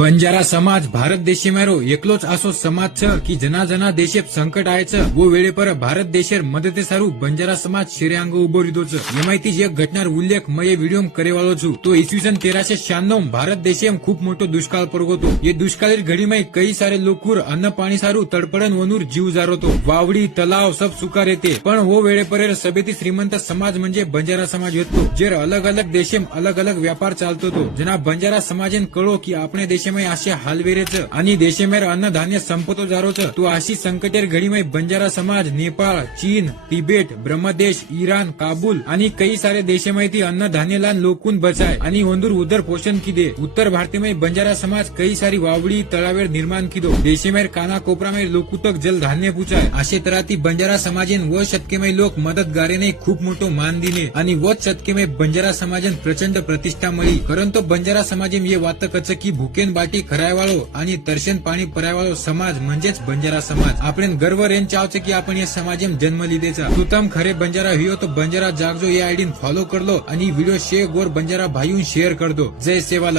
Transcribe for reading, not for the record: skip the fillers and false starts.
बंजारा समाज भारत देशेमारो एकलोच आसो समाज छ की जना जना देशे संकट आए छ वो वेळे पर भारत देशेर मदते सारू बंजारा समाज शेरे अंग उभो रीधो छ एमांथी जे घटनार उल्लेख मैं विडियो करेवाळो છું तो ईस्वीसन 1396 भारत देशेम खूप मोटो दुष्काळ पडगो तो ये दुष्काळीर घडीमाय कई सारे लोकूर अन्न पाणी सारू तडपडन वनूर जीव जारो तो वावडी तलाव सब सुका रेते पण वो वेळे परेर सभेती श्रीमंत समाज म्हणजे बंजारा समाज होतो जेर अलग अलग देशेम अलग अलग व्यापार चालतो तो जना बंजारा समाजेन कळो की आपणे देशेमाय असे हालवेरेच आणि देशेमेर अन्नधान्य संपतो जारोच तो अशी संकटेर घडीमाय बंजारा समाज नेपाळ चीन तिबेट ब्रह्मदेश इराण काबूल आणि कई सारे देशेमाय ती अन्नधान्यला लोकून बचाय आणि वंदूर उदर पोषण किदे उत्तर भारतीय बंजारा समाज कई सारी वावडी तळावेर निर्माण किदो देशेमेर काना कोपरामेर लोकुतक जल धान्य पुचाय अशे तरा ती बंजारा समाजेन व शतकेमय लोक मदतगारेने खूप मोठो मान दिने आणि व शतकेमय बंजारा समाजेन प्रचंड प्रतिष्ठा मळी परंतु बंजारा समाजेम ये वात कच की भूकेन बाटी खरायवाळो आणि तरशेन पाणी परायवाळो समाज म्हणजेच बंजारा समाज आपण गर्व रेन चावचे की आपण या समाजेम जन्म लिदेचा तू तम खरे बंजारा हियो तो बंजारा जागजो या आयडीन फॉलो कर लो आणि व्हिडिओ शेअर गोर बंजारा भाईऊन शेअर कर दो जय सेवा।